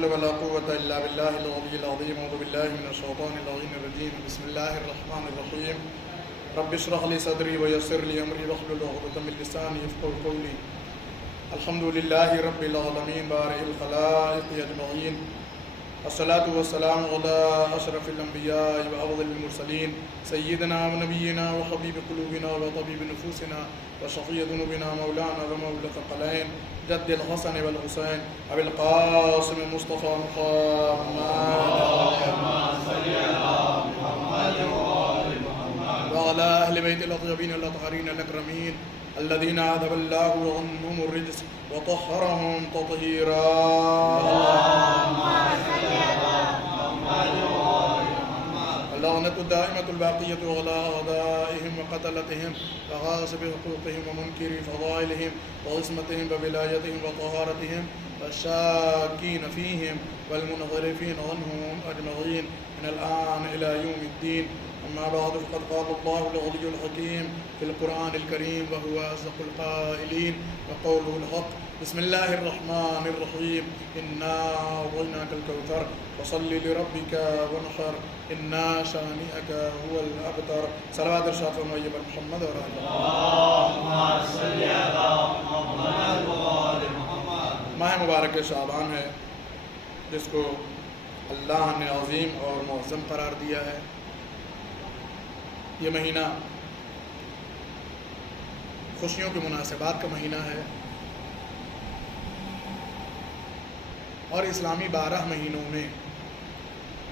حول ولا قوة إلا بالله العلي العظيم. أعوذ بالله من الشيطان اللعين الرجيم. بسم الله الرحمن الرحيم. رب اشرح لي صدري ويسر لي أمري واحلل عقدة من لساني يفقهوا قولي. الحمد لله رب العالمين بارئ الخلائق أجمعين. الصلاة والسلام على أشرف الأنبياء وأفضل المرسلين سيدنا ونبينا وحبيب قلوبنا وطبيب نفوسنا وشفيع ذنوبنا مولانا ومولى الثقلين جد الحسن والحسين أبي القاسم المصطفى محمد وعلى أهل بيت الأطيبين الأطهرين الأكرمين الذين عذب الله عنهم الرجس وطهرهم تطهيرا. اللعنة الدائمة الباقية على أعدائهم وقتلتهم وغاصب حقوقهم ومنكر فضائلهم وعصمتهم وولايتهم وطهارتهم والشاكين فيهم والمنغرفين عنهم أجمعين من الآن إلى يوم الدين. أما بعد فقد قال الله العلي الحكيم في القرآن الكريم وهو أصدق القائلين وقوله الحق. بسم الله الرحمن الرحيم. إنا أعطيناك الكوثر فصل لربك وانحر إنا شانئك هو الأبتر. صلوات ارشاد فرمائیے بر محمد اور اللهم صل على محمد وآل محمد. ماہ مبارک شعبان ہے جس کو اللہ نے عظیم اور معظم قرار دیا ہے. یہ مہینہ خوشیوں کے مناسبات کا مہینہ ہے اور اسلامی 12 مہینوں میں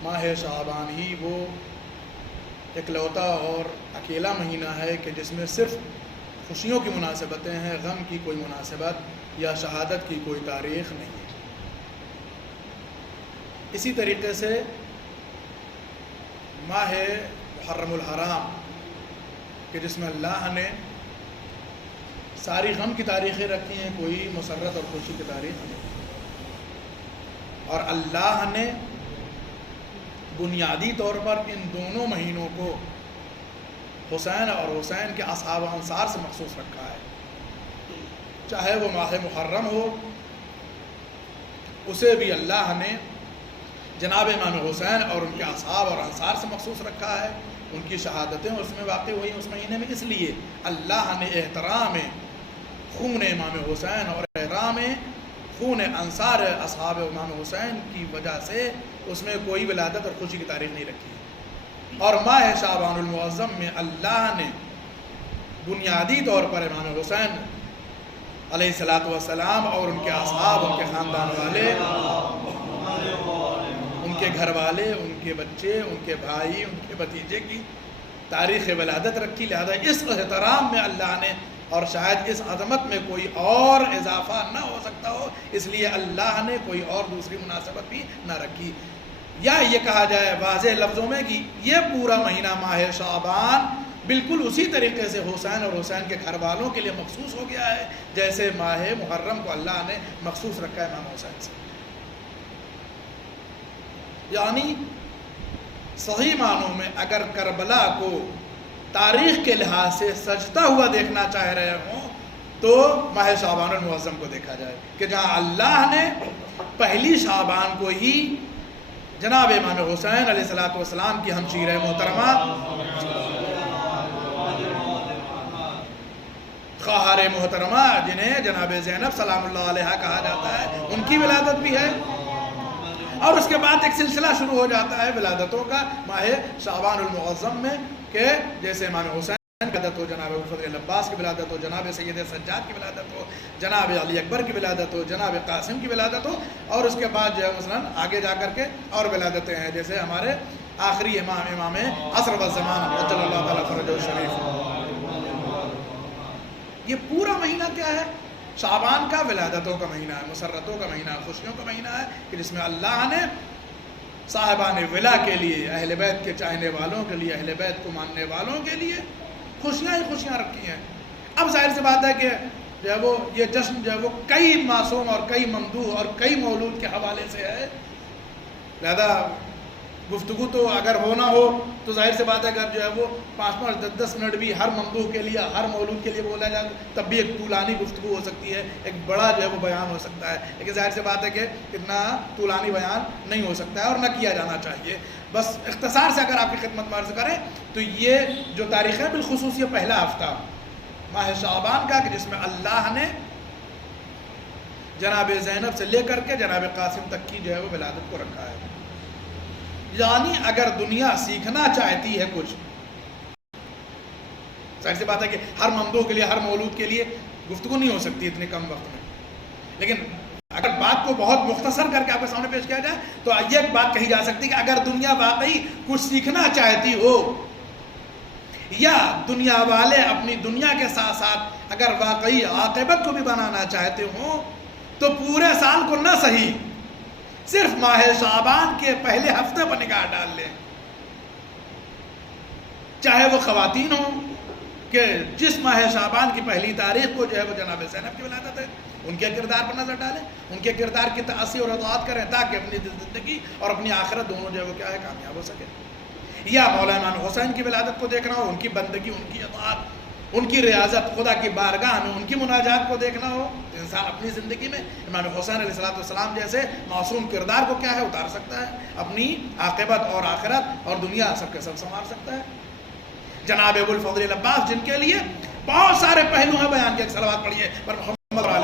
ماہ شعبان ہی وہ اکلوتا اور اکیلا مہینہ ہے کہ جس میں صرف خوشیوں کی مناسبتیں ہیں، غم کی کوئی مناسبت یا شہادت کی کوئی تاریخ نہیں ہے. اسی طریقے سے ماہ محرم الحرام کہ جس میں اللہ نے ساری غم کی تاریخیں رکھی ہیں، کوئی مسرت اور خوشی کی تاریخ نہیں. اور اللہ نے بنیادی طور پر ان دونوں مہینوں کو حسین اور حسین کے اصحاب و انصار سے مخصوص رکھا ہے. چاہے وہ ماہ محرم ہو، اسے بھی اللہ نے جناب امام حسین اور ان کے اصحاب اور انصار سے مخصوص رکھا ہے. ان کی شہادتیں اس میں واقع ہوئی اس مہینے میں، اس لیے اللہ نے احترام خون امام حسین اور احترام خون انصار اصحاب امام حسین کی وجہ سے اس میں کوئی ولادت اور خوشی کی تاریخ نہیں رکھی. اور ماہ شعبان المعظم میں اللہ نے بنیادی طور پر امام حسین علیہ السلام اور ان کے اصحاب، ان کے خاندان والے، ان کے گھر والے، ان کے بچے، ان کے بھائی، ان کے بھتیجے کی تاریخ ولادت رکھی. لہذا اس احترام میں اللہ نے، اور شاید اس عظمت میں کوئی اور اضافہ نہ ہو سکتا ہو، اس لیے اللہ نے کوئی اور دوسری مناسبت بھی نہ رکھی. یا یہ کہا جائے واضح لفظوں میں کہ یہ پورا مہینہ ماہ شعبان بالکل اسی طریقے سے حسین اور حسین کے گھر والوں کے لیے مخصوص ہو گیا ہے جیسے ماہ محرم کو اللہ نے مخصوص رکھا ہے امام حسین سے. یعنی صحیح معنوں میں اگر کربلا کو تاریخ کے لحاظ سے سجتا ہوا دیکھنا چاہ رہے ہوں تو ماہ شعبان المعظم کو دیکھا جائے کہ جہاں اللہ نے پہلی شعبان کو ہی جناب امام حسین علیہ السلام کی ہمشیرہ محترمہ خواہر محترمہ جنہیں جناب زینب سلام اللہ علیہ کہا جاتا ہے، ان کی ولادت بھی ہے. اور اس کے بعد ایک سلسلہ شروع ہو جاتا ہے ولادتوں کا ماہ شعبان المعظم میں کہ جیسے امام حسین کی ولادت ہو، جناب ابوالفضل العباس کی ولادت ہو، جناب سید سجاد کی ولادت ہو، جناب علی اکبر کی ولادت ہو، جناب قاسم کی ولادت ہو. اور اس کے بعد جو ہے مثلا آگے جا کر کے اور ولادتیں ہیں جیسے ہمارے آخری امام عصر والزمان عجل اللہ تعالیٰ فرجہ الشریف. یہ پورا مہینہ کیا ہے؟ شعبان کا ولادتوں کا مہینہ ہے، مسرتوں کا مہینہ ہے، خوشیوں کا مہینہ ہے کہ جس میں اللہ نے صاحبان ولا کے لیے، اہل بیت کے چاہنے والوں کے لیے، اہل بیت کو ماننے والوں کے لیے خوشیاں ہی خوشیاں رکھی ہیں. اب ظاہر سی بات ہے کہ جو ہے وہ یہ جشن جو ہے وہ کئی معصوم اور کئی ممدوح اور کئی مولود کے حوالے سے ہے. لہذا گفتگو تو اگر ہونا ہو تو ظاہر سے بات ہے اگر جو ہے وہ 5-5 10 منٹ بھی ہر ممدوح کے لیے ہر مولود کے لیے بولا جائے تب بھی ایک طولانی گفتگو ہو سکتی ہے، ایک بڑا جو ہے وہ بیان ہو سکتا ہے، لیکن ظاہر سے بات ہے کہ اتنا طولانی بیان نہیں ہو سکتا ہے اور نہ کیا جانا چاہیے۔ بس اختصار سے اگر آپ کی خدمت میں عرض کریں تو یہ جو تاریخ ہے بالخصوص یہ پہلا ہفتہ ماہ شعبان کا کہ جس میں اللہ نے جناب زینب سے لے کر کے جناب قاسم تک کی جو ہے وہ ولادت کو رکھا ہے۔ یعنی اگر دنیا سیکھنا چاہتی ہے کچھ، ظاہر سی بات ہے کہ ہر ممدوح کے لیے ہر مولود کے لیے گفتگو نہیں ہو سکتی اتنے کم وقت میں، لیکن اگر بات کو بہت مختصر کر کے آپ کے سامنے پیش کیا جائے تو یہ بات کہی جا سکتی ہے کہ اگر دنیا واقعی کچھ سیکھنا چاہتی ہو یا دنیا والے اپنی دنیا کے ساتھ ساتھ اگر واقعی عاقبت کو بھی بنانا چاہتے ہوں تو پورے سال کو نہ صحیح صرف ماہ شعبان کے پہلے ہفتے پر نگاہ ڈال لیں، چاہے وہ خواتین ہوں کہ جس ماہ شعبان کی پہلی تاریخ کو جو ہے وہ جناب زینب کی ولادت ہے، ان کے کردار پر نظر ڈالیں، ان کے کردار کی تأسی اور اطاعت کریں تاکہ اپنی زندگی اور اپنی آخرت دونوں جو ہے وہ کیا ہے کامیاب ہو سکے۔ یا مولانا حسین کی ولادت کو دیکھنا ہو، ان کی بندگی، ان کی اطاعت، ان کی ریاضت خدا کی بارگاہ میں ان کی مناجات کو دیکھنا ہو، تو انسان اپنی زندگی میں امام حسین علیہ السلام جیسے معصوم کردار کو کیا ہے اتار سکتا ہے، اپنی عاقبت اور آخرت اور دنیا سب کے سب سنوار سکتا ہے۔ جناب ابو الفضل العباس جن کے لیے بہت سارے پہلو ہیں بیان کے، ایک صلوات پڑھیے پر محمد و آل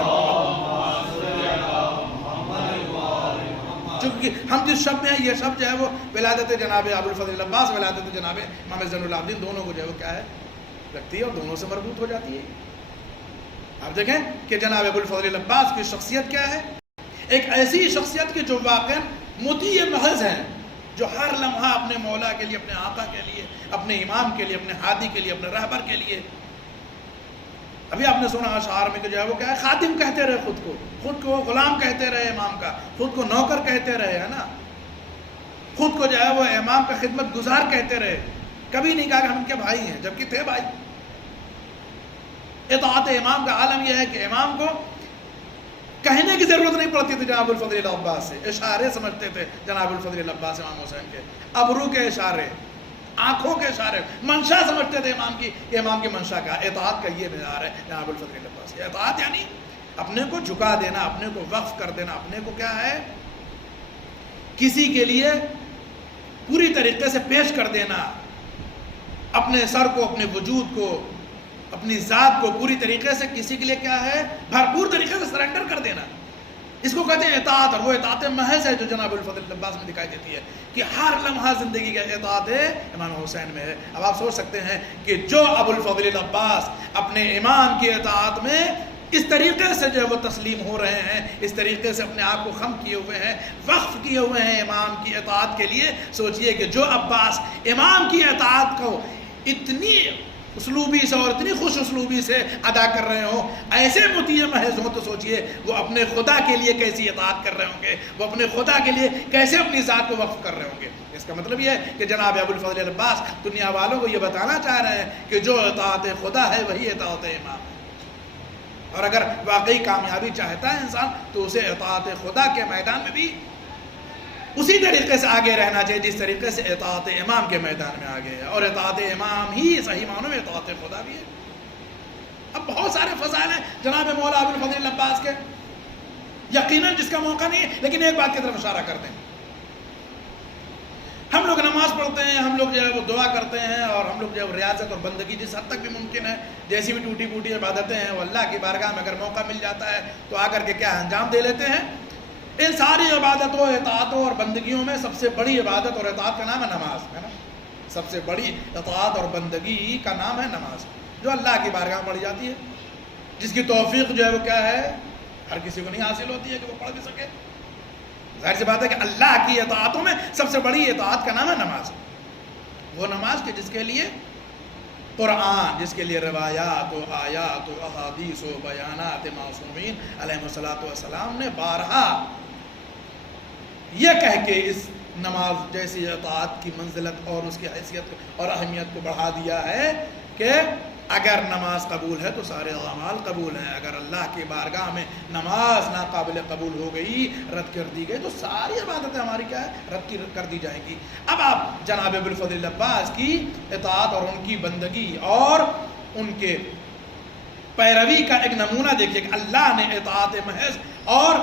محمد، چونکہ ہم جس شب میں ہیں یہ شب جو ہے وہ ولادت جناب ابو الفضل العباس، ولادت جناب امام زین العابدین دونوں کو جو ہے وہ کیا ہے رکھتی ہے اور دونوں سے مربوط ہو جاتی ہے۔ آپ دیکھیں کہ جناب ابو الفضل العباس کی شخصیت کیا ہے، ایک ایسی شخصیت کی جو واقعا مطیع محض ہے، جو ہر لمحہ اپنے مولا کے لیے، اپنے آقا کے لیے، اپنے امام کے لیے، اپنے ہادی کے لیے، اپنے رہبر کے لیے، ابھی آپ نے سنا اشعار میں کہ جو ہے وہ کیا ہے خادم کہتے رہے خود کو غلام کہتے رہے امام کا، خود کو نوکر کہتے رہے، ہے نا، خود کو جو ہے وہ امام کا خدمت گزار کہتے رہے، کبھی نہیں کہا کہ ہم ان کے بھائی ہیں جبکہ تھے بھائی۔ اطاعت امام کا عالم یہ ہے کہ امام کو کہنے کی ضرورت نہیں پڑتی تھی جناب الفضل العباس سے، اشارے سمجھتے تھے جناب الفضل العباس امام حسین کے، ابرو کے اشارے، آنکھوں کے اشارے، منشا سمجھتے تھے امام کی کہ امام کی منشا کا اطاعت کا یہ معیار ہے جناب الفضل العباس۔ اطاعت یعنی اپنے کو جھکا دینا، اپنے کو وقف کر دینا، اپنے کو کیا ہے کسی کے لیے پوری طریقے سے پیش کر دینا، اپنے سر کو، اپنے وجود کو، اپنی ذات کو پوری طریقے سے کسی کے لیے کیا ہے بھرپور طریقے سے سرنڈر کر دینا، اس کو کہتے ہیں اطاعت، اور وہ اطاعت محض ہے جو جناب الفضل العباس میں دکھائی دیتی ہے کہ ہر لمحہ زندگی کا اطاعت امام حسین میں ہے۔ اب آپ سوچ سکتے ہیں کہ جو ابو الفضل العباس اپنے امام کی اطاعت میں اس طریقے سے جو ہے وہ تسلیم ہو رہے ہیں، اس طریقے سے اپنے آپ کو خم کیے ہوئے ہیں، وقف کیے ہوئے ہیں امام کی اطاعت کے لیے، سوچئے کہ جو عباس امام کی اطاعت کو اتنی اسلوبی سے اور اتنی خوش اسلوبی سے ادا کر رہے ہوں، ایسے مطیع محض ہوں، تو سوچئے وہ اپنے خدا کے لیے کیسی اطاعت کر رہے ہوں گے، وہ اپنے خدا کے لیے کیسے اپنی ذات کو وقف کر رہے ہوں گے۔ اس کا مطلب یہ ہے کہ جناب ابو الفضل العباس دنیا والوں کو یہ بتانا چاہ رہے ہیں کہ جو اطاعت خدا ہے وہی اطاعت امام ہے، اور اگر واقعی کامیابی چاہتا ہے انسان تو اسے اطاعت خدا کے میدان میں بھی اسی طریقے سے آگے رہنا چاہیے جس طریقے سے اطاعت امام کے میدان میں آگے ہے، اور اطاعت امام ہی صحیح معنوں میں اطاعت خدا بھی ہے۔ اب بہت سارے فضائل ہیں جناب مولا ابو الفضل العباس کے، یقیناً جس کا موقع نہیں ہے، لیکن ایک بات کی طرف اشارہ کر دیں، ہم لوگ نماز پڑھتے ہیں، ہم لوگ جو ہے وہ دعا کرتے ہیں، اور ہم لوگ جو ہے ریاضت اور بندگی جس حد تک بھی ممکن ہے، جیسی بھی ٹوٹی پوٹی عبادتیں ہیں وہ اللہ کی بارگاہ میں اگر موقع مل جاتا ہے تو آ کر کے کیا انجام دے لیتے ہیں۔ ان ساری عبادتوں، اطاعتوں اور بندگیوں میں سب سے بڑی عبادت اور اطاعت کا نام ہے نماز، ہے نا، سب سے بڑی اطاعت اور بندگی کا نام ہے نماز، جو اللہ کی بارگاہ میں پڑھی جاتی ہے، جس کی توفیق جو ہے وہ کیا ہے ہر کسی کو نہیں حاصل ہوتی ہے کہ وہ پڑھ بھی سکے۔ ظاہر سی بات ہے کہ اللہ کی اطاعتوں میں سب سے بڑی اطاعت کا نام ہے نماز، وہ نماز کہ جس کے لیے قرآن، جس کے لیے روایات و آیات و احادیث و بیانات معصومین علیہ السلام نے بارہا یہ کہہ کے اس نماز جیسی اطاعت کی منزلت اور اس کی حیثیت اور اہمیت کو بڑھا دیا ہے کہ اگر نماز قبول ہے تو سارے اعمال قبول ہیں، اگر اللہ کی بارگاہ میں نماز ناقابل قبول ہو گئی، رد کر دی گئی، تو ساری عبادتیں ہماری کیا ہے؟ رد کر دی جائیں گی۔ اب آپ جناب ابوالفضل العباس کی اطاعت اور ان کی بندگی اور ان کے پیروی کا ایک نمونہ دیکھیے کہ اللہ نے اطاعت محض اور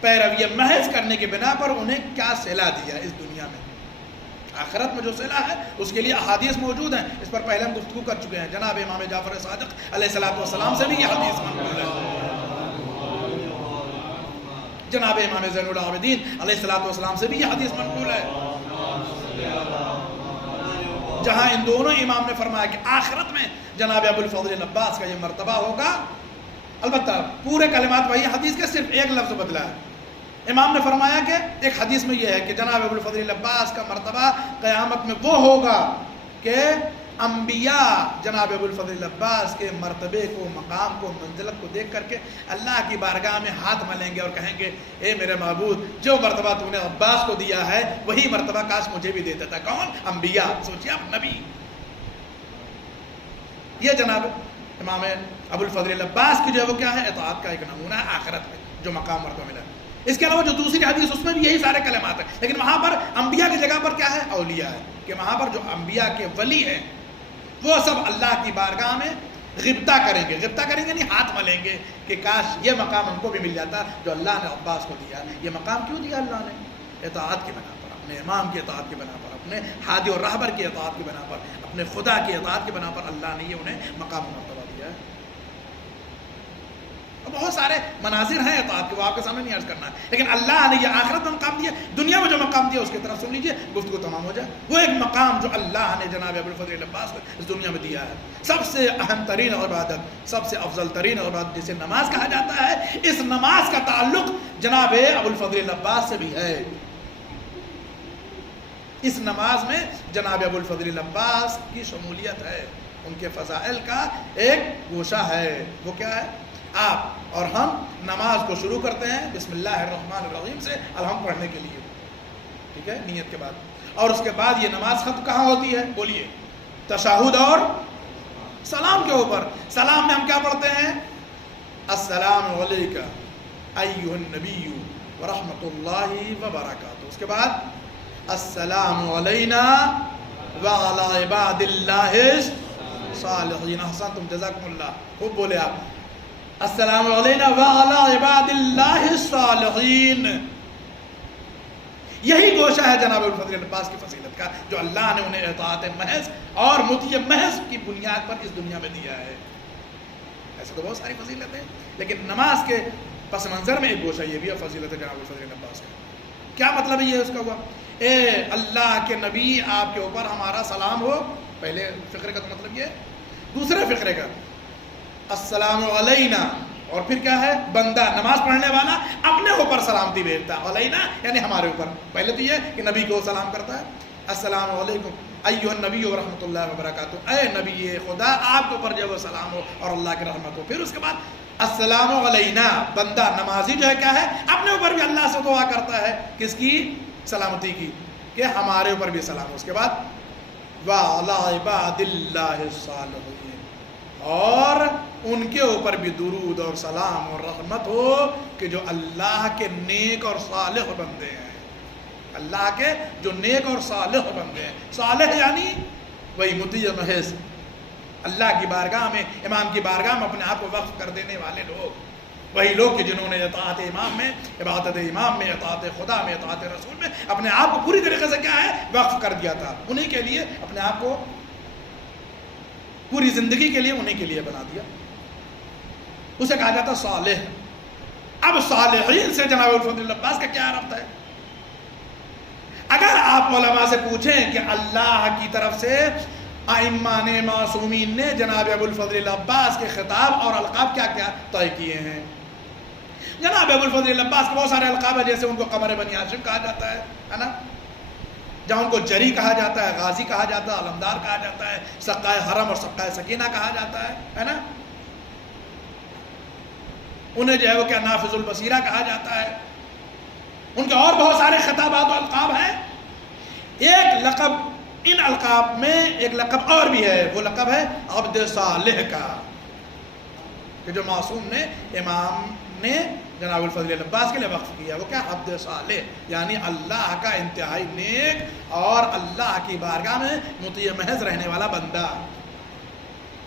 پیروی محض کرنے کے بنا پر انہیں کیا صلہ دیا اس دنیا میں۔ آخرت میں جو صلہ ہے اس کے لیے احادیث موجود ہیں، اس پر پہلے ہم گفتگو کر چکے ہیں۔ جناب امام جعفر صادق علیہ السلام سے بھی یہ حدیث منقول ہے، جناب امام زین العابدین علیہ السلام سے بھی یہ حدیث منقول ہے، جہاں ان دونوں امام نے فرمایا کہ آخرت میں جناب ابوالفضل العباس کا یہ مرتبہ ہوگا۔ البتہ پورے کلمات وہی، حدیث کے صرف ایک لفظ بدلا ہے۔ امام نے فرمایا کہ ایک حدیث میں یہ ہے کہ جناب ابوالفضل العباس کا مرتبہ قیامت میں وہ ہوگا کہ انبیاء جناب ابوالفضل العباس کے مرتبے کو، مقام کو، منزلت کو دیکھ کر کے اللہ کی بارگاہ میں ہاتھ ملیں گے اور کہیں گے اے میرے معبود، جو مرتبہ تو نے عباس کو دیا ہے وہی مرتبہ کاش مجھے بھی دیتا تھا۔ کون؟ انبیاء۔ سوچیے آپ، نبی۔ یہ جناب امام ابوالفضل العباس کی جو ہے وہ کیا ہے؟ اطاعت کا ایک نمونہ ہے آخرت میں جو مقام مرتبہ ملا۔ اس کے علاوہ جو دوسری حدیث اس میں بھی یہی سارے کلمات ہیں، لیکن وہاں پر انبیاء کی جگہ پر کیا ہے؟ اولیاء ہے، کہ وہاں پر جو انبیاء کے ولی ہیں وہ سب اللہ کی بارگاہ میں غبطہ کریں گے۔ غبطہ کریں گے نہیں، ہاتھ ملیں گے کہ کاش یہ مقام ہم کو بھی مل جاتا جو اللہ نے عباس کو دیا۔ یہ مقام کیوں دیا اللہ نے؟ اطاعت کی بنا پر، اپنے امام کی اطاعت کی بنا پر، اپنے ہادی اور راہبر کی اطاعت کی بنا پر، اپنے خدا کی اطاعت کی بنا پر اللہ نے یہ انہیں مقام و مرتبہ دیا ہے۔ بہت سارے مناظر ہیں اطاعت کے، وہ آپ کے سامنے نہیں عرض کرنا ہے، لیکن اللہ نے یہ آخرت میں مقام دیا، دنیا میں جو مقام دیا اس کی طرف سن لیجئے، گفتگو تمام ہو جائے۔ وہ ایک مقام جو اللہ نے جناب ابوالفضل العباس کو اس دنیا میں دیا ہے، سب سے اہم ترین عبادت، سب سے افضل ترین عبادت جسے نماز کہا جاتا ہے، اس نماز کا تعلق جناب ابوالفضل العباس سے بھی ہے۔ اس نماز میں جناب ابوالفضل العباس کی شمولیت ہے، ان کے فضائل کا ایک گوشہ ہے۔ وہ کیا ہے؟ آپ اور ہم نماز کو شروع کرتے ہیں بسم اللہ الرحمن الرحیم سے الحمد پڑھنے کے لیے، ٹھیک ہے، نیت کے بعد، اور اس کے بعد یہ نماز ختم کہاں ہوتی ہے؟ بولیے، تشہد اور سلام کے اوپر۔ سلام میں ہم کیا پڑھتے ہیں؟ السلام علیکہ ایھا النبی ورحمۃ اللہ وبرکاتہ۔ اس کے بعد السلام علینا وعلی عباد اللہ الصالحین۔ احسنتم، جزاکم اللہ، خوب بولے آپ، السلام علینا وعلی عباد اللہ الصالحین۔ یہی گوشہ ہے جناب ابوالفضل العباس کی فضیلت کا، جو اللہ نے انہیں اطاعت محض اور مطیع محض کی بنیاد پر اس دنیا میں دیا ہے۔ ایسے تو بہت ساری فضیلت ہیں، لیکن نماز کے پس منظر میں ایک گوشہ یہ بھی ہے فضیلت جناب ابوالفضل العباس کا۔ کیا مطلب ہے یہ اس کا ہوا؟ اے اللہ کے نبی، آپ کے اوپر ہمارا سلام ہو۔ پہلے فقرے کا تو مطلب یہ ہے۔ دوسرے فقرے کا السلام علینا، اور پھر کیا ہے؟ بندہ نماز پڑھنے والا اپنے اوپر سلامتی بھیجتا ہے، علینا یعنی ہمارے اوپر۔ پہلے تو یہ کہ نبی کو سلام کرتا ہے، السلام علیکم ایھا النبی ورحمۃ اللہ وبرکاتہ، اے نبی خدا آپ کے اوپر جو ہے وہ سلام ہو اور اللہ کی رحمت ہو۔ پھر اس کے بعد السلام علینا، بندہ نمازی جو ہے کیا ہے؟ اپنے اوپر بھی اللہ سے دعا کرتا ہے، کس کی؟ سلامتی کی، کہ ہمارے اوپر بھی سلام ہو۔ اس کے بعد وعلی عباد اللہ الصالحین، اور ان کے اوپر بھی درود اور سلام اور رحمت ہو کہ جو اللہ کے نیک اور صالح بندے ہیں، اللہ کے جو نیک اور صالح بندے ہیں۔ صالح یعنی وہی مطیع محض، اللہ کی بارگاہ میں، امام کی بارگاہ میں اپنے آپ کو وقف کر دینے والے لوگ، وہی لوگ کہ جنہوں نے اطاعت امام میں، عبادت امام میں، اطاعت خدا میں، اطاعت رسول میں اپنے آپ کو پوری طریقے سے کیا ہے؟ وقف کر دیا تھا۔ انہی کے لیے اپنے آپ کو پوری زندگی کے لیے انہی کے لیے بنا دیا، اسے کہا جاتا صالح۔ اب صالحین سے جناب ابوالفضل العباس کا کیا ربط ہے؟ اگر آپ علماء سے پوچھیں کہ اللہ کی طرف سے ائمہ نے، معصومین نے جناب ابوالفضل العباس کے خطاب اور القاب کیا کیا طے کیے ہیں؟ جناب ابوالفضل العباس کے بہت سارے القاب ہیں، جیسے ان کو قمر بنی ہاشم کہا جاتا ہے نا، جہاں ان کو جری کہا جاتا ہے، غازی کہا جاتا ہے، علمدار کہا جاتا ہے، سقائے حرم اور سقائے سکینہ کہا جاتا ہے نا، انہیں جو ہے وہ کیا نافذ البصیرہ کہا جاتا ہے۔ ان کے اور بہت سارے خطابات و القاب ہیں۔ ایک لقب ان القاب میں ایک لقب اور بھی ہے، وہ لقب ہے عبد صالح کا، کہ جو معصوم نے امام نے جناب الفضل العباس کے لیے وقف کیا، وہ کیا؟ عبد صالح، یعنی اللہ کا انتہائی نیک اور اللہ کی بارگاہ میں مطیع محض رہنے والا بندہ۔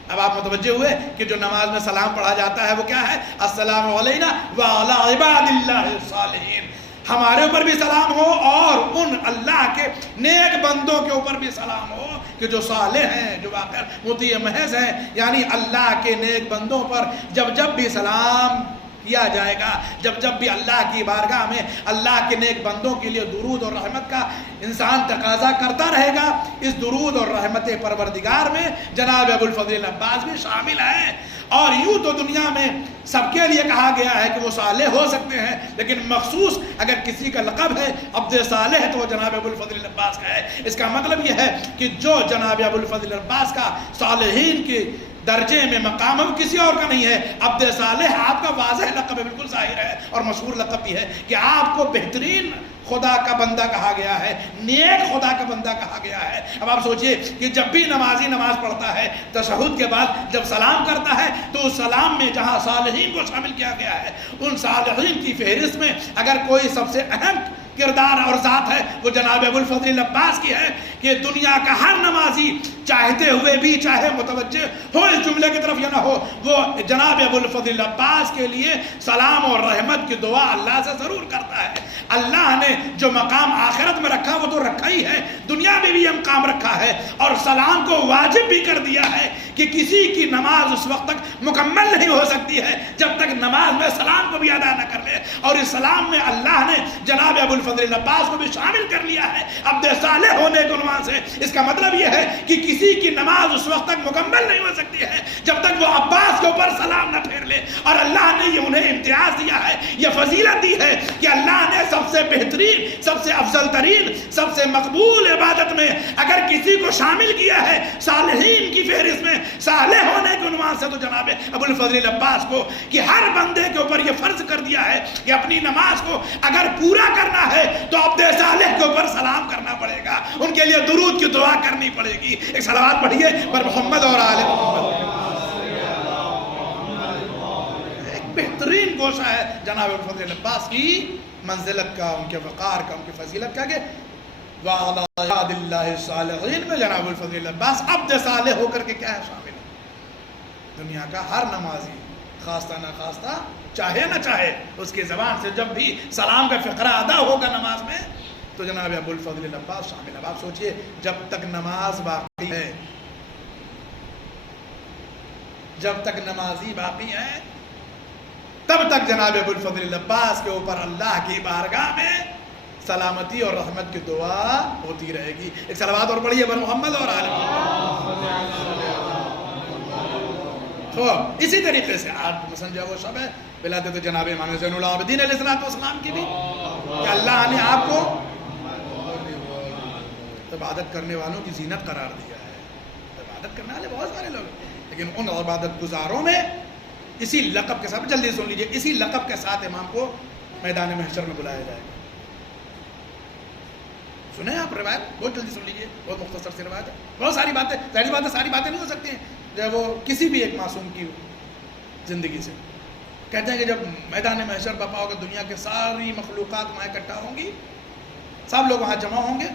اب آپ متوجہ ہوئے کہ جو نماز میں سلام پڑھا جاتا ہے وہ کیا ہے؟ السلام علینا وعلی عباد اللہ الصالحین، ہمارے اوپر بھی سلام ہو اور ان اللہ کے نیک بندوں کے اوپر بھی سلام ہو کہ جو صالح ہیں، جو واقع مطیع محض ہیں، یعنی اللہ کے نیک بندوں پر جب جب بھی سلام کیا جائے گا، جب جب بھی اللہ کی بارگاہ میں اللہ کے نیک بندوں کے لیے درود اور رحمت کا انسان تقاضا کرتا رہے گا، اس درود اور رحمت پروردگار میں جناب ابو الفضل العباس بھی شامل ہیں۔ اور یوں تو دنیا میں سب کے لیے کہا گیا ہے کہ وہ صالح ہو سکتے ہیں، لیکن مخصوص اگر کسی کا لقب ہے عبد صالح تو وہ جناب ابو الفضل العباس کا ہے۔ اس کا مطلب یہ ہے کہ جو جناب ابو الفضل العباس کا صالحین کے درجے میں مقام ہے وہ کسی اور کا نہیں ہے۔ عبد صالح آپ کا واضح لقب ہے، بالکل ظاہر ہے اور مشہور لقب بھی ہے کہ آپ کو بہترین خدا کا بندہ کہا گیا ہے، نیک خدا کا بندہ کہا گیا ہے۔ اب آپ سوچئے کہ جب بھی نمازی نماز پڑھتا ہے، تشہد کے بعد جب سلام کرتا ہے تو اس سلام میں جہاں صالحین کو شامل کیا گیا ہے، ان صالحین کی فہرست میں اگر کوئی سب سے اہم کردار اور ذات ہے وہ جناب ابو الفضل العباس کی ہے کہ دنیا کا ہر نمازی چاہتے ہوئے بھی چاہے متوجہ ہو اس جملے کی طرف یا نہ ہو، وہ جناب ابو الفضل العباس کے لیے سلام اور رحمت کی دعا اللہ سے ضرور کرتا ہے۔ اللہ نے جو مقام آخرت میں رکھا وہ تو رکھا ہی ہے، دنیا میں بھی یہ مقام رکھا ہے اور سلام کو واجب بھی کر دیا ہے کہ کسی کی نماز اس وقت تک مکمل نہیں ہو سکتی ہے جب تک نماز میں سلام کو بھی ادا نہ کر لے، اور اس سلام میں اللہ نے جناب ابو الفضل العباس کو بھی شامل کر لیا ہے عبد صالح ہونے کے عنوان سے۔ اس کا مطلب یہ ہے کہ کسی کی نماز اس وقت تک مکمل نہیں ہو سکتی ہے جب تک وہ عباس کے اوپر سلام نہ پھیر لے، اور اللہ نے یہ انہیں امتیاز دیا ہے، یہ فضیلت دی ہے کہ اللہ نے سب سے بہترین، سب سے افضل ترین، سب سے مقبول عبادت میں اگر کسی کو شامل کیا ہے صالحین کی فہرست میں صالح ہونے کے عنوان سے، تو جناب ابو الفضل العباس کو کہ ہر بندے کے اوپر یہ فرض کر دیا ہے کہ اپنی نماز کو اگر پورا کرنا ہے تو عبد صالح کے اوپر سلام کرنا پڑے گا، ان کے لیے درود کی دعا کرنی پڑے گی۔ ایک صلوات پڑھیے پر محمد اور آل محمد۔ ایک بہترین گوشہ ہے جناب ابو الفضل العباس کی منزلت کا، ان کے وقار کا، ان کی فضیلت کا کہ وَعَلَىٰ عِبَادِ اللَّهِ الصَّالِحِينَ میں جناب الفضل العباس عبد صالح ہو کر کے کیا ہے شامل ہے۔ دنیا کا ہر نمازی خواستہ نہ خواستہ، چاہے نہ چاہے، اس کی زبان سے جب بھی سلام کا فقرہ ادا ہوگا نماز میں تو جناب ابو الفضل العباس شامل ہے۔ اب آپ سوچئے جب تک نماز باقی ہے، جب تک نمازی باقی ہے تب تک جناب ابو الفضل العباس کے اوپر اللہ کی بارگاہ میں سلامتی اور رحمت کی دعا ہوتی رہے گی۔ ایک صلوات اور پڑھیے بر محمد اور آل محمد۔ تو اسی طریقے سے آج مثلا جو وہ شب ہے ولادت جناب امام زین العابدین علیہ السلام کی بھی، کہ اللہ نے آپ کو عبادت کرنے والوں کی زینت قرار دیا ہے۔ عبادت کرنے والے بہت سارے لوگ، لیکن ان عبادت گزاروں میں اسی لقب کے ساتھ، جلدی سن لیجئے، اسی لقب کے ساتھ امام کو میدان محشر میں بلایا جائے گا۔ سنیں آپ روایت، بہت جلدی سن لیجئے، بہت مختصر سی روایت ہے، بہت ساری باتیں، ظاہری باتیں ساری باتیں نہیں ہو سکتی ہیں جب وہ کسی بھی ایک معصوم کی زندگی سے۔ کہتے ہیں کہ جب میدان محشر برپا ہوگا، دنیا کے ساری مخلوقات وہاں اکٹھا ہوں گی، سب لوگ وہاں جمع ہوں گے،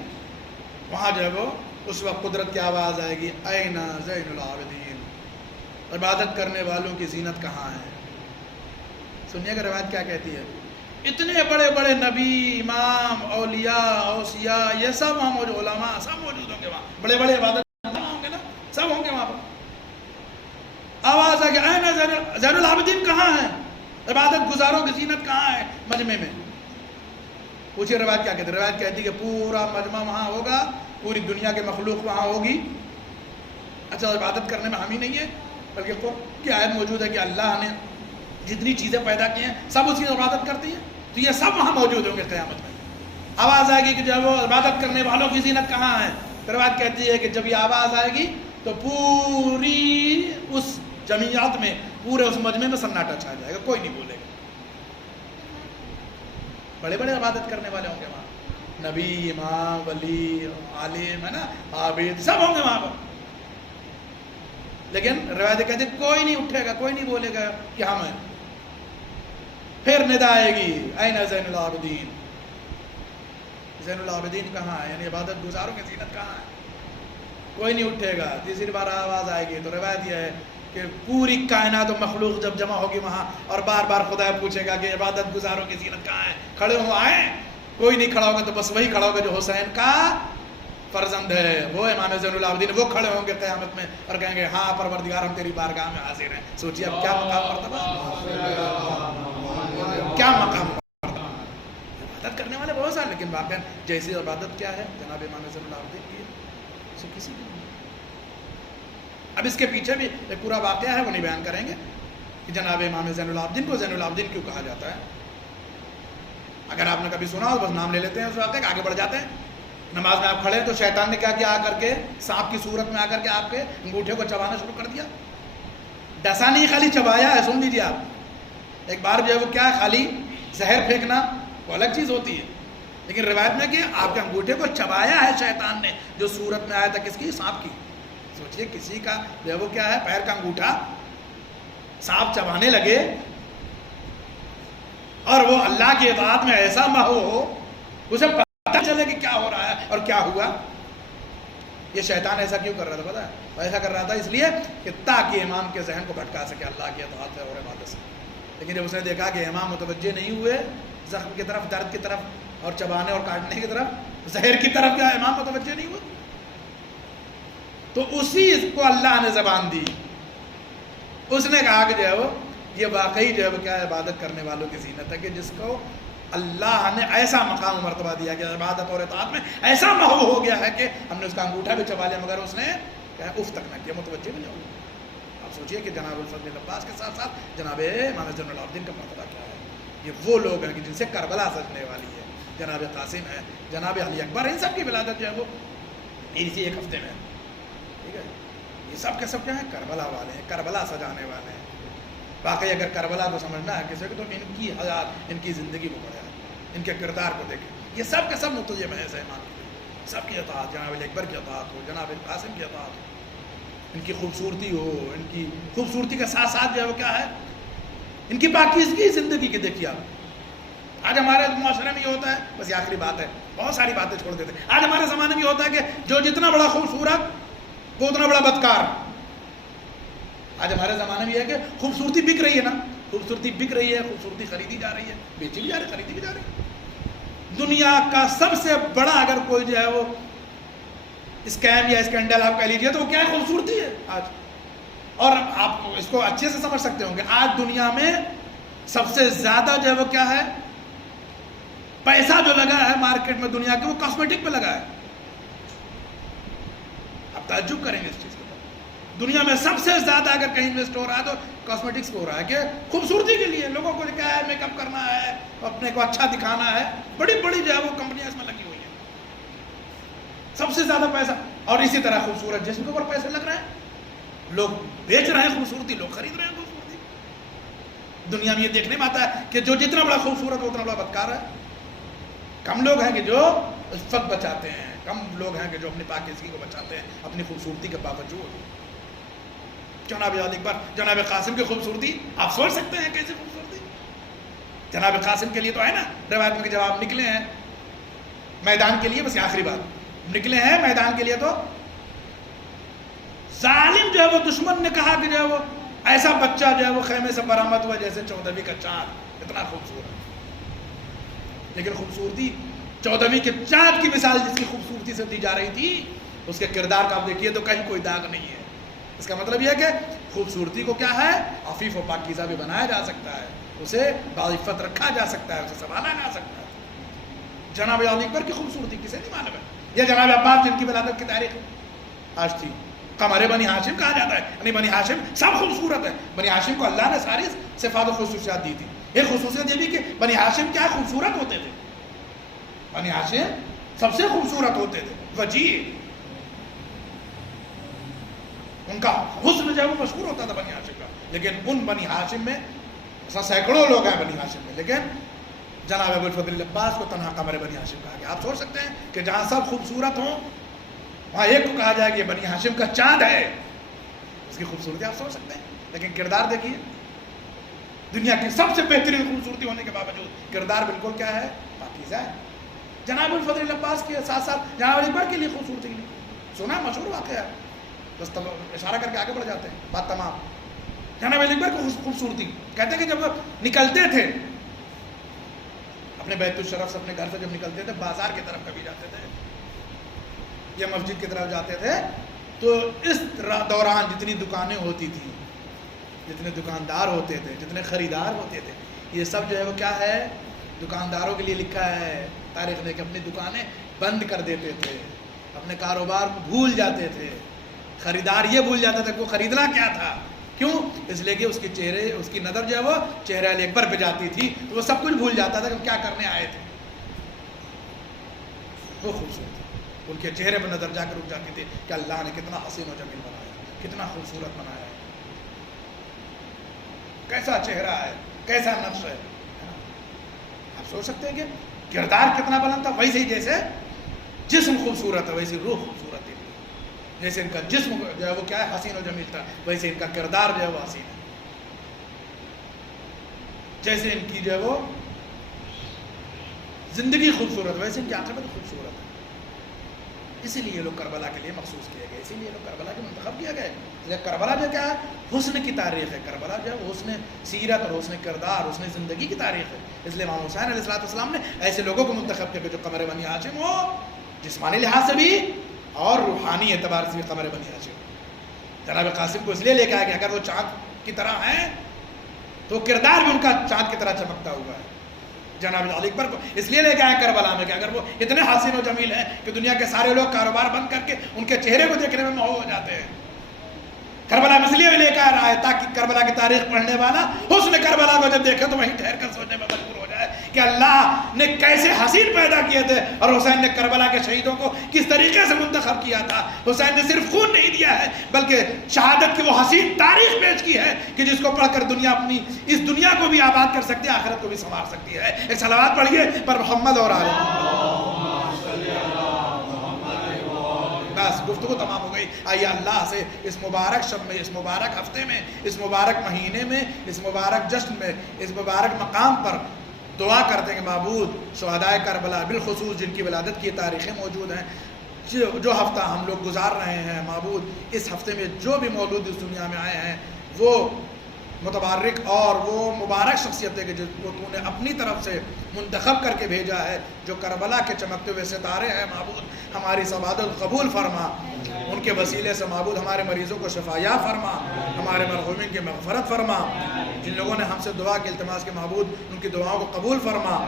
وہاں جو ہے وہ اس وقت قدرت کی آواز آئے گی، اینا زین العابدین، عبادت کرنے والوں کی زینت کہاں ہے؟ سنیے گا روایت کیا کہتی ہے، اتنے بڑے بڑے نبی، امام، اولیاء، اوصیاء، یہ سب وہاں موجود، علماء سب موجود ہوں گے وہاں، بڑے بڑے عبادت ہوں گے نا، سب ہوں گے وہاں پر۔ آواز آ گیا، اینا زین العابدین کہاں ہے؟ عبادت گزاروں کی زینت کہاں ہے مجمع میں؟ پوچھئے روایت کیا کہتی ہے؟ روایت کہتی ہے کہ پورا مجمع وہاں ہوگا، پوری دنیا کے مخلوق وہاں ہوگی۔ اچھا، عبادت کرنے میں ہم ہی نہیں ہے، بلکہ قرآن کی آیت موجود ہے کہ اللہ نے جتنی چیزیں پیدا کی ہیں سب اس کی عبادت کرتی ہیں، تو یہ سب وہاں موجود ہوں گے قیامت میں۔ آواز آئے گی کہ جب وہ عبادت کرنے والوں کی زینت کہاں ہے؟ روایت کہتی ہے کہ جب یہ آواز آئے گی تو پوری اس جمعیت میں، پورے اس مجمع میں سناٹا چھا جائے گا، کوئی نہیں بولے گا۔ بڑے بڑے عبادت کرنے والے ہوں گے وہاں، نبی، امام، ولی، عالم، ہے نا، عابد، سب ہوں گے وہاں پر. لیکن روایت کہتے کوئی نہیں اٹھے گا، کوئی نہیں بولے گا کہ ہم ہیں. پھر ندا آئے گی این زین العابدین. زین العابدین کہاں ہے؟ یعنی عبادت گزاروں کی زینت کہاں ہے؟ کوئی نہیں اٹھے گا. تیسری بار آواز آئے گی تو روایت یہ ہے کہ پوری کائنات و مخلوق جب جمع ہوگی وہاں اور بار بار خدا پوچھے گا کہ عبادت گزاروں کی زینت کہاں ہے؟ کھڑے ہو آئیں. کوئی نہیں کھڑا ہوگا تو بس وہی کھڑا ہوگا جو حسین کا فرزند ہے، وہ امام زین العابدین. وہ کھڑے ہوں گے قیامت میں اور کہیں گے ہاں پروردگار ہم تیری بارگاہ میں حاضر ہیں. سوچیے اب کیا مقام مرتبہ، کیا مقام مرتبہ. عبادت کرنے والے بہت سارے، لیکن واقعا جیسی عبادت کیا ہے جناب امام زین العابدین کی اسے کسی کو نہیں. اب اس کے پیچھے بھی ایک پورا واقعہ ہے، وہ نہیں بیان کریں گے کہ جناب امام زین العابدین کو زین العابدین کیوں کہا جاتا ہے. اگر آپ نے کبھی سنا ہو بس نام لے لیتے ہیں اس واقعے کا، آگے بڑھ جاتے ہیں. نماز میں آپ کھڑے تو شیطان نے کیا کیا؟ آ کر کے سانپ کی صورت میں آ کر کے آپ کے انگوٹھے کو چبانا شروع کر دیا. ڈسا نہیں، خالی چبایا ہے. سن لیجیے آپ، ایک بار جو ہے وہ کیا ہے، خالی زہر پھینکنا وہ الگ چیز ہوتی ہے، لیکن روایت میں کہ آپ کے انگوٹھے کو چبایا ہے شیطان نے، جو صورت میں آیا تھا کس کی؟ سانپ کی. سوچئے کسی کا جو ہے وہ کیا ہے، پیر کا انگوٹھا سانپ چبانے لگے اور وہ اللہ کی اطاعت میں ایسا مہو ہو، اسے پتہ چلے کہ کیا ہو رہا ہے اور کیا ہوا. یہ شیطان ایسا کیوں کر رہا تھا پتہ ہے؟ ایسا کر رہا تھا اس لیے کہ تاکہ امام کے ذہن کو بھٹکا سکے اللہ کی اطاعت سے اور عبادت سے. لیکن جب اس نے دیکھا کہ امام متوجہ نہیں ہوئے زخم کی طرف، درد کی طرف اور چبانے اور کاٹنے کی طرف، زہر کی طرف، کیا امام متوجہ نہیں ہوئے، تو اسی کو اللہ نے زبان دی. اس نے کہا کہ جو ہے وہ یہ واقعی جو ہے وہ کیا ہے، عبادت کرنے والوں کی زینت ہے کہ جس کو اللہ نے ایسا مقام و مرتبہ دیا کہ عبادت اور اطاعت میں ایسا محو ہو گیا ہے کہ ہم نے اس کا انگوٹھا بھی چبا لیا مگر اس نے اف تک نہ کیا، متوجہ بھی نہیں ہوا. آپ سوچئے کہ جناب الفضل عباس کے ساتھ ساتھ جناب امام زین العابدین کا مرتبہ کیا ہے. یہ وہ لوگ ہیں کہ جن سے کربلا سجنے والی ہے. جناب قاسم ہے، جناب علی اکبر ہے، ان سب کی ولادت جو ہے وہ اسی ایک ہفتے میں ہے. ٹھیک ہے، یہ سب کے سب کیا ہیں، کربلا والے ہیں، کربلا سجانے والے ہیں. واقعی اگر کربلا کو سمجھنا ہے کسی کو تو ان کی حیات، ان کی زندگی کو پڑھا، ان کے کردار کو دیکھیں. یہ سب کے سب متوجہ محض ہے امام کی، سب کی اطاعت، جناب علی اکبر کی اطاعت ہو، جناب قاسم کی اطاعت ہو، ان کی خوبصورتی ہو، ان کی خوبصورتی کے ساتھ ساتھ جو ہے وہ کیا ہے، ان کی پاکیزگی زندگی کی. دیکھیے آپ آج ہمارے معاشرے میں یہ ہوتا ہے، بس یہ آخری بات ہے، بہت ساری باتیں چھوڑ دیتے ہیں. آج ہمارے زمانے میں یہ ہوتا ہے کہ جو جتنا بڑا خوبصورت وہ اتنا بڑا بدکار. آج ہمارے زمانے میں یہ ہے کہ خوبصورتی بک رہی ہے نا، خوبصورتی بک رہی ہے، خوبصورتی خریدی جا رہی ہے، بیچی بھی جا رہی ہے، خریدی بھی جا رہی ہے. دنیا کا سب سے بڑا اگر کوئی جو ہے وہ اسکیم یا اسکینڈل آپ کہہ لیجیے تو وہ کیا ہے، خوبصورتی ہے آج. اور آپ اس کو اچھے سے سمجھ سکتے ہوں گے، آج دنیا میں سب سے زیادہ جو ہے وہ کیا ہے، پیسہ جو لگا ہے مارکیٹ میں دنیا کے، وہ کاسمیٹک پہ لگا ہے. آپ تعجب کریں گے اس چیز کے. دنیا میں سب سے زیادہ اگر کہیں انویسٹ ہو رہا ہے تو کاسمیٹکس پہ ہو رہا ہے، کہ خوبصورتی کے لیے لوگوں کو کیا ہے، میک اپ کرنا ہے، اپنے کو اچھا دکھانا ہے. بڑی بڑی جو ہے وہ کمپنیاں اس میں لگی ہوئی ہیں، سب سے زیادہ پیسہ. اور اسی طرح خوبصورت جسم کے اوپر پیسے لگ رہے ہیں، لوگ بیچ رہے ہیں خوبصورتی، لوگ خرید رہے ہیں خوبصورتی. دنیا میں یہ دیکھنے میں آتا ہے کہ جو جتنا بڑا خوبصورت ہو اتنا بڑا بدکار ہے. کم لوگ ہیں کہ جو عفت بچاتے ہیں، کم لوگ ہیں کہ جو اپنی پاکیزگی کو بچاتے ہیں اپنی خوبصورتی کے باوجود. جناب علی اکبر، جناب قاسم کی خوبصورتی آپ سوچ سکتے ہیں کیسی خوبصورتی. جناب قاسم کے لیے تو ہے نا روایت میں کہ جب آپ نکلے ہیں میدان کے لیے، بس آخری بات، نکلے ہیں میدان کے لیے تو ظالم جو ہے وہ دشمن نے کہا کہ جو ہے وہ ایسا بچہ جو ہے وہ خیمے سے برآمد ہوا جیسے 14ویں کا چاند، اتنا خوبصورت. لیکن خوبصورتی 14ویں کے چاند کی مثال جس کی خوبصورتی سے دی جا رہی تھی، اس کے کردار کا آپ دیکھیے تو کہیں کوئی داغ نہیں ہے. اس کا مطلب یہ ہے کہ خوبصورتی کو کیا ہے، عفیف و پاکیزہ بھی بنایا جا سکتا ہے، اسے باعفت رکھا جا سکتا ہے، اسے سنبھالا جا سکتا ہے. جناب علی اکبر کی خوبصورتی کسے نہیں معلوم ہے؟ یا جناب عباس جن کی ولادت کی تاریخ آج تھی، قمر بنی ہاشم کہا جاتا ہے، یعنی بنی ہاشم سب خوبصورت ہے. بنی ہاشم کو اللہ نے ساری صفات و خصوصیات دی تھی. ایک خصوصیت یہ بھی کہ بنی ہاشم کیا خوبصورت ہوتے تھے، بنی ہاشم سب سے خوبصورت ہوتے تھے، وجیہ، ان کا حسن جو ہے وہ مشہور ہوتا تھا بنی ہاشم کا. لیکن ان بنی ہاشم میں سینکڑوں لوگ ہیں بنی ہاشم میں، لیکن جناب ابو الفضل العباس کو تنہا قمر بنی ہاشم کہا گیا. آپ سوچ سکتے ہیں کہ جہاں سب خوبصورت ہوں وہاں ایک کو کہا جائے کہ یہ بنی ہاشم کا چاند ہے. اس کی خوبصورتی آپ سوچ سکتے ہیں. لیکن کردار دیکھیے, دنیا کی سب سے بہترین خوبصورتی ہونے کے باوجود کردار بالکل کیا ہے, پاکیزہ ہے. جناب الفضل العباس کے ساتھ ساتھ جناب علی اکبر کے لیے خوبصورتی سنا مشہور واقعہ ہے, بس اشارہ کر کے آگے بڑھ جاتے ہیں, بات تمام. جناب علی اکبر کو خوبصورتی کہتے ہیں کہ جب نکلتے تھے اپنے بیت الشرف سے, اپنے گھر سے جب نکلتے تھے, بازار کی طرف کبھی جاتے تھے یا مسجد کی طرف جاتے تھے, تو اس دوران جتنی دکانیں ہوتی تھیں, جتنے دکاندار ہوتے تھے, جتنے خریدار ہوتے تھے, یہ سب جو ہے وہ کیا ہے, دکانداروں کے لیے لکھا ہے تاریخ نے کہ اپنی دکانیں بند کر دیتے تھے, اپنے کاروبار کو بھول جاتے تھے. خریدار یہ بھول جاتا تھا کہ وہ خریدنا کیا تھا. کیوں؟ اس لیے کہ اس کے چہرے, اس کی نظر جو ہے وہ چہرے علی اکبر پہ جاتی تھی, تو وہ سب کچھ بھول جاتا تھا کہ ہم کیا کرنے آئے تھے. وہ خوبصورت ان کے چہرے پر نظر جا کر رک جاتی تھی کہ اللہ نے کتنا حسین و جمیل بنایا, کتنا خوبصورت بنایا ہے, کیسا چہرہ ہے, کیسا نقش ہے. آپ سوچ سکتے ہیں کہ کردار کتنا بلند تھا. ویسے ہی جیسے جسم خوبصورت ہے ویسے روح خوبصورت ہے. جیسے ان کا جسم جو ہے وہ کیا ہے, حسین و جمیل تھا, ویسے ان کا کردار جو ہے وہ حسین ہے. جیسے ان کی جو ہے وہ زندگی خوبصورت, ویسے ان کی عاقبت خوبصورت ہے. اسی لیے یہ لوگ کربلا کے لیے مخصوص کیے گئے, اسی لیے لوگ کربلا کے منتخب کیا گئے. کربلا جو کیا ہے, حسن کی تاریخ ہے. کربلا جو ہے وہ حسن سیرت اور حسن کردار, حسن زندگی کی تاریخ ہے. اس لیے امام حسین علیہ السلام نے ایسے لوگوں کو منتخب کیا کہ جو قمر بنی ہاشم ہو, جسمانی لحاظ سے بھی اور روحانی اعتبار سے بھی قمر بنی ہاشم. جناب قاسم کو اس لیے لے کے آیا کہ اگر وہ چاند کی طرح ہیں تو کردار بھی ان کا چاند کی طرح چمکتا ہوا ہے. جناب علی اکبر کو اس لیے لے کے آئے کربلا میں کہ اگر وہ اتنے حسین و جمیل ہیں کہ دنیا کے سارے لوگ کاروبار بند کر کے ان کے چہرے کو دیکھنے میں مہو ہو جاتے ہیں. کربلا میں اس لیے بھی لے کے آ رہا ہے تاکہ کربلا کی تاریخ پڑھنے والا حسن کربلا کو جب دیکھے تو وہیں ٹھہر کر سوچنے میں مجبور ہو جائے کہ اللہ نے کیسے حسین پیدا کیے تھے, اور حسین نے کربلا کے شہیدوں کو کس طریقے سے منتخب کیا تھا. حسین نے صرف خون نہیں دیا ہے بلکہ شہادت کی وہ حسین تاریخ پیش کی ہے کہ جس کو پڑھ کر دنیا اپنی اس دنیا کو بھی آباد کر سکتی ہے, آخرت کو بھی سنوار سکتی ہے. ایک صلوات پڑھیے پر محمد اور آل محمد. بس گفتگو تمام ہو گئی. آئیے اللہ سے اس مبارک شب میں, اس مبارک ہفتے میں, اس مبارک مہینے میں, اس مبارک جشن میں, اس مبارک مقام پر دعا کرتے ہیں کہ معبود شہدائے کربلا بالخصوص جن کی ولادت کی تاریخیں موجود ہیں, جو ہفتہ ہم لوگ گزار رہے ہیں, معبود اس ہفتے میں جو بھی مولود اس دنیا میں آئے ہیں وہ متبارک اور وہ مبارک شخصیت ہے کہ جس کو تو نے اپنی طرف سے منتخب کر کے بھیجا ہے, جو کربلا کے چمکتے ہوئے ستارے ہیں. معبود ہماری عبادت قبول فرما, ان کے وسیلے سے معبود ہمارے مریضوں کو شفایا فرما, ہمارے مرحومین کی مغفرت فرما. جن لوگوں نے ہم سے دعا کی التماس کے معبود ان کی دعاؤں کو قبول فرما.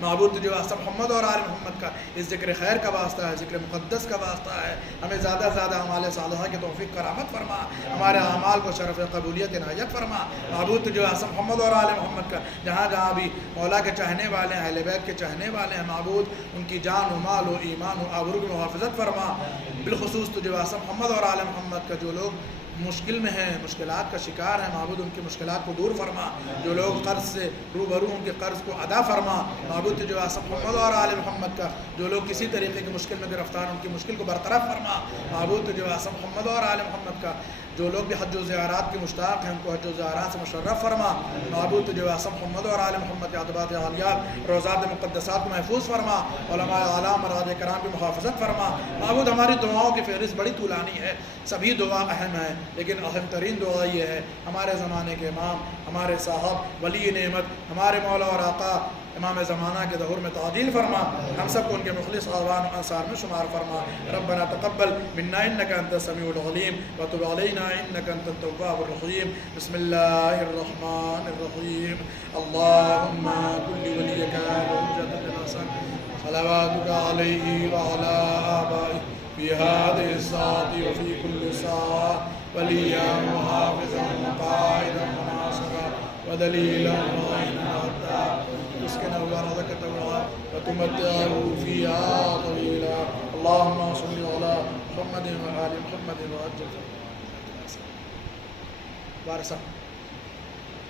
معبود تجھے واسطہ محمد اور آل محمد کا اس ذکر خیر کا واسطہ ہے, ذکر مقدس کا واسطہ ہے. ہمیں زیادہ سے زیادہ اعمال صالحہ کی توفیق کرامت فرما, ہمارے اعمال کو شرف قبولیت عنایت فرما. معبود تجھے واسطہ محمد اور آل محمد کا جہاں جہاں بھی مولا کے چاہنے والے ہیں, اہل بیت کے چاہنے والے ہیں, معبود ان کی جان و مال و ایمان و آبرو کی محافظت فرما. بالخصوص تجھے واسطہ محمد اور آل محمد کا جو لوگ مشکل میں ہیں, مشکلات کا شکار ہیں, معبود ان کی مشکلات کو دور فرما. جو لوگ قرض سے روبرو ان کے قرض کو ادا فرما. معبود تجھے واسطہ محمد اور آل محمد کا جو لوگ کسی طریقے کی مشکل میں گرفتار ان کی مشکل کو برطرف فرما. معبود تجھے واسطہ محمد اور آل محمد کا جو لوگ بھی حج و زیارات کے مشتاق ہیں ان کو حج و زیارات سے مشرف فرما. معبود تجھے واسطہ محمد اور آل محمد کے عطبات عالیات روزات مقدسات کو محفوظ فرما. علماء اعلام مراد کرام کی محافظت فرما. معبود ہماری دعاؤں کی فہرست بڑی طولانی ہے, سبھی دعا اہم ہے, لیکن اہم ترین دعا یہ ہے ہمارے زمانے کے امام, ہمارے صاحب ولی نعمت, ہمارے مولا اور آقا امام زمانہ کے ظہور میں تعدیل فرما. ہم سب کو ان کے مخلص اعوان و انصار میں شمار فرما. ربنا تقبل منا انك انت السميع العليم وتب علينا انك انت التواب الرحيم. بسم الله الرحمن الرحيم. اللهم كل وليك الحجة الحسن صلواتك عليه وعلى آبائه في هذه الساعة وفي كل ساعة وليا وحافظا وقائدا وناصرا ودليلا وعينا حتى تسكنه أرضك طوعا وتمتعه فيها طويلا. اللهم صل على محمد وآل محمد وعجل. بارك